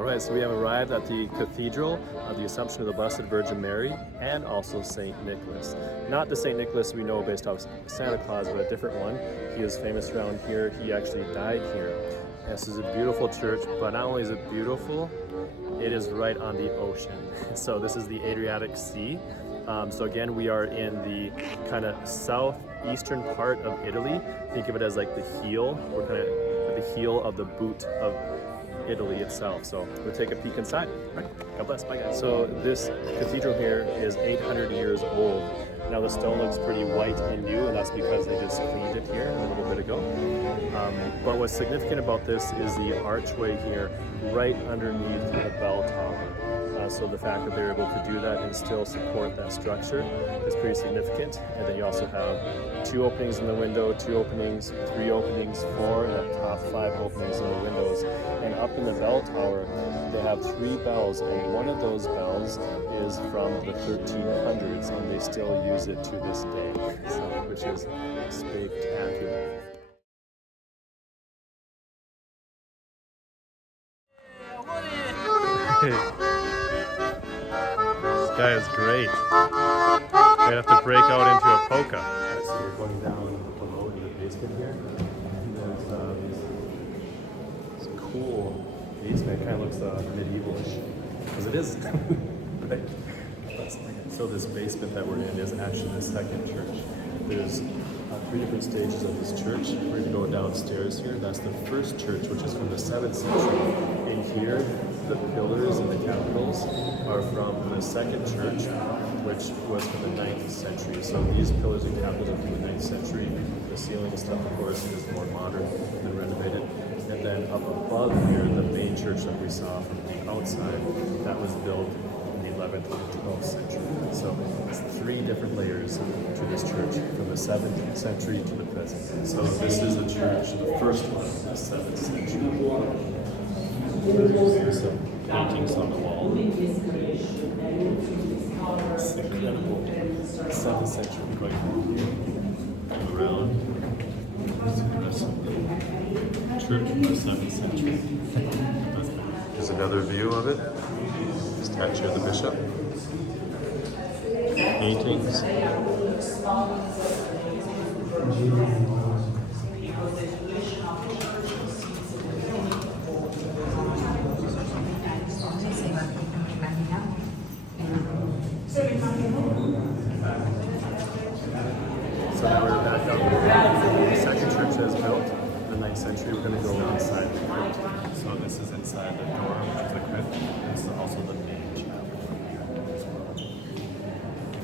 All right, so we have arrived at the Cathedral of the Assumption of the Blessed Virgin Mary and also St. Nicholas. Not the St. Nicholas we know based off Santa Claus, but a different one. He is famous around here. He actually died here. This is a beautiful church, but not only is it beautiful, it is right on the ocean. So this is the Adriatic Sea. So again, we are in the kind of southeastern part of Italy. Think of it as like the heel. We're kind of at the heel of the boot of Italy itself. So we'll take a peek inside. All right, God bless, bye guys. So this cathedral here is 800 years old. Now the stone looks pretty white and new, and that's because they just cleaned it here a little bit ago. But what's significant about this is the archway here right underneath the bell tower. So the fact that they're able to do that and still support that structure is pretty significant. And then you also have 2 openings in the window, 2 openings, 3 openings, 4, and at top 5 openings in the windows. And up in the bell tower, they have 3 bells, and one of those bells is from the 1300s, and they still use it to this day, so, which is spectacular. This guy is great. Might have to break out into a polka. Alright, so we're going down below in the basement here. And there's this cool basement. It kind of looks medieval-ish, because it is. Right? So this basement that we're in is actually the second church. There's 3 different stages of this church. We're going to go downstairs here. That's the first church, which is from the 7th century. In here, the pillars and the capitals are from the second church, which was from the 9th century. So these pillars and capitals are from the 9th century. The ceiling and stuff, of course, is more modern and renovated. And then up above here, the main church that we saw from the outside, that was built in the 11th and 12th century. So it's 3 different layers to this church, from the 7th century to the present. So this is the church, the first one, the 7th century. There's some paintings on the wall. It's incredible. 7th century, going around. See the rest of the church from the 7th century. Here's another view of it. Statue of the bishop. Paintings. So now we're back up. The second church that is built in the 9th century. We're going to go inside the crypt. So this is inside the door, which is the crypt. This is also the main chapel as well.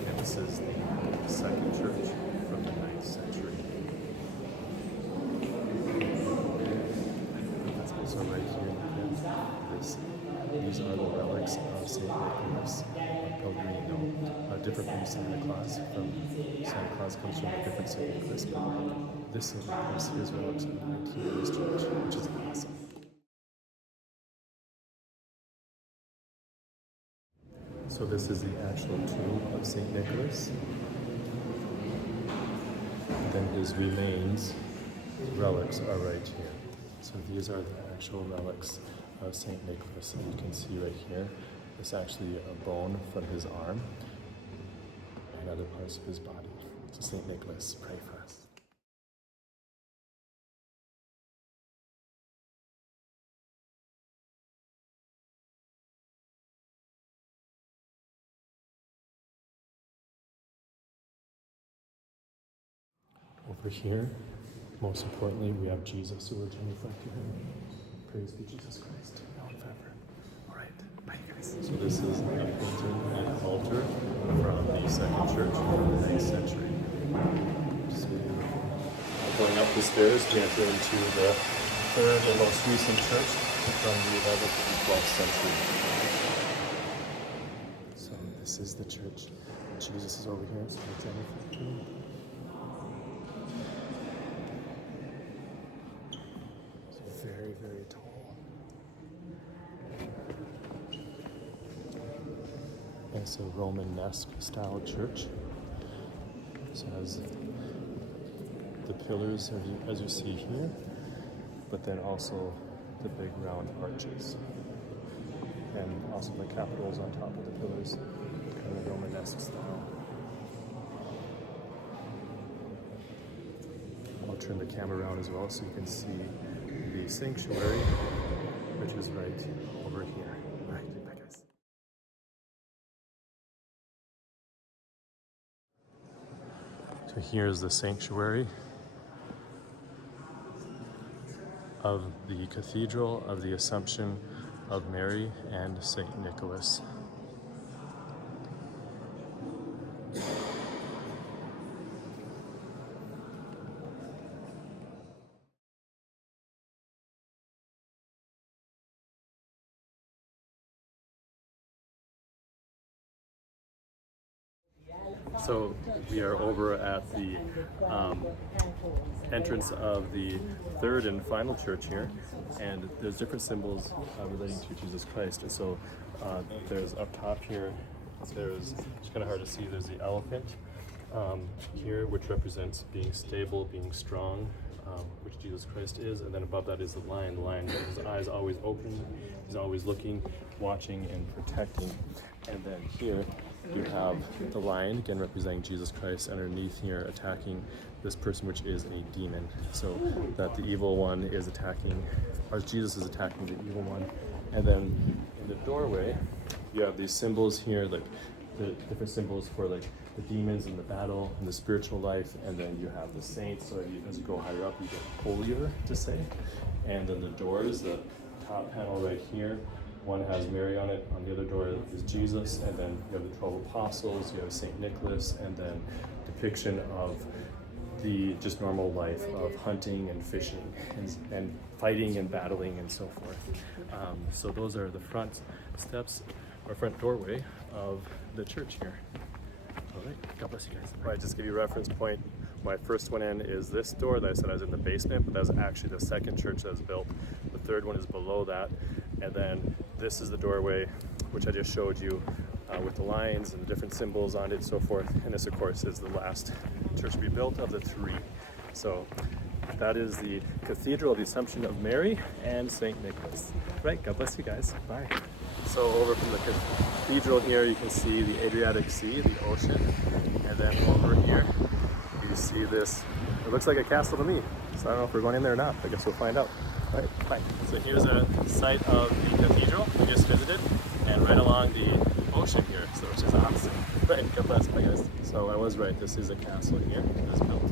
And this is the second church from the 9th century. That's also right here in the crypt. These are the relics of St. Nicholas Pilgrim. Different from Santa Claus. Santa Claus comes from a different St. Nicholas, but this St. Nicholas, his relics are right here in this church, which is awesome. So this is the actual tomb of St. Nicholas. And then his remains, relics, are right here. So these are the actual relics of St. Nicholas. And you can see right here, it's actually a bone from his arm and other parts of his body. So St. Nicholas, pray for us. Over here, most importantly, we have Jesus, who we're to reflect to him. Praise be Jesus Christ, now and forever. All right, bye guys. So this is a painting and altar from the second church from the 9th century. So going up the stairs, we enter into the 3rd and most recent church from the 11th and 12th century. So this is the church. Jesus is over here, so we're to reflect to him. Very, very tall. It's a Romanesque style church. So it has the pillars as you see here, but then also the big round arches. and also the capitals on top of the pillars, kind of Romanesque style. I'll turn the camera around as well so you can see the sanctuary, which is right over here. All right, bye guys. So here's the sanctuary of the Cathedral of the Assumption of Mary and Saint Nicholas. So we are over at the entrance of the third and final church here, and there's different symbols relating to Jesus Christ. And so there's up top here, there's, it's kind of hard to see, there's the elephant here, which represents being stable, being strong, which Jesus Christ is, and then above that is the lion with his eyes always open, he's always looking, watching, and protecting. And then here you have the lion, again representing Jesus Christ, underneath here attacking this person, which is a demon. So that the evil one is attacking, or Jesus is attacking the evil one. And then in the doorway, you have these symbols here, like the different symbols for like the demons in the battle and the spiritual life. And then you have the saints, so as you go higher up, you get holier to say. And then the doors, the top panel right here, one has Mary on it, on the other door is Jesus, and then you have the 12 apostles, you have Saint Nicholas, and then depiction of the just normal life of hunting and fishing and fighting and battling and so forth. So those are the front steps or front doorway of the church here. All right, God bless you guys. All right, just give you a reference point. My first one in is this door that I said I was in the basement, but that's actually the second church that was built. The third one is below that. And then this is the doorway, which I just showed you with the lions and the different symbols on it and so forth. And this, of course, is the last church to be built of the three. So that is the Cathedral of the Assumption of Mary and St. Nicholas. Right, God bless you guys. Bye. So over from the cathedral here, you can see the Adriatic Sea, the ocean. And then over here, you see this, it looks like a castle to me. So I don't know if we're going in there or not. I guess we'll find out. All right, bye. So here's a site of the cathedral we just visited, and right along the ocean here, so which is awesome. Right, God bless, bye guys. So I was right, this is a castle here that is built.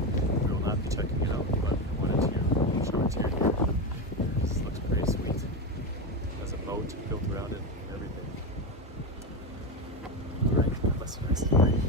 We will not be checking it out, but I wanted to show it to you here. This looks pretty sweet. There's a boat built around it and everything. All right, God bless you guys. Bye.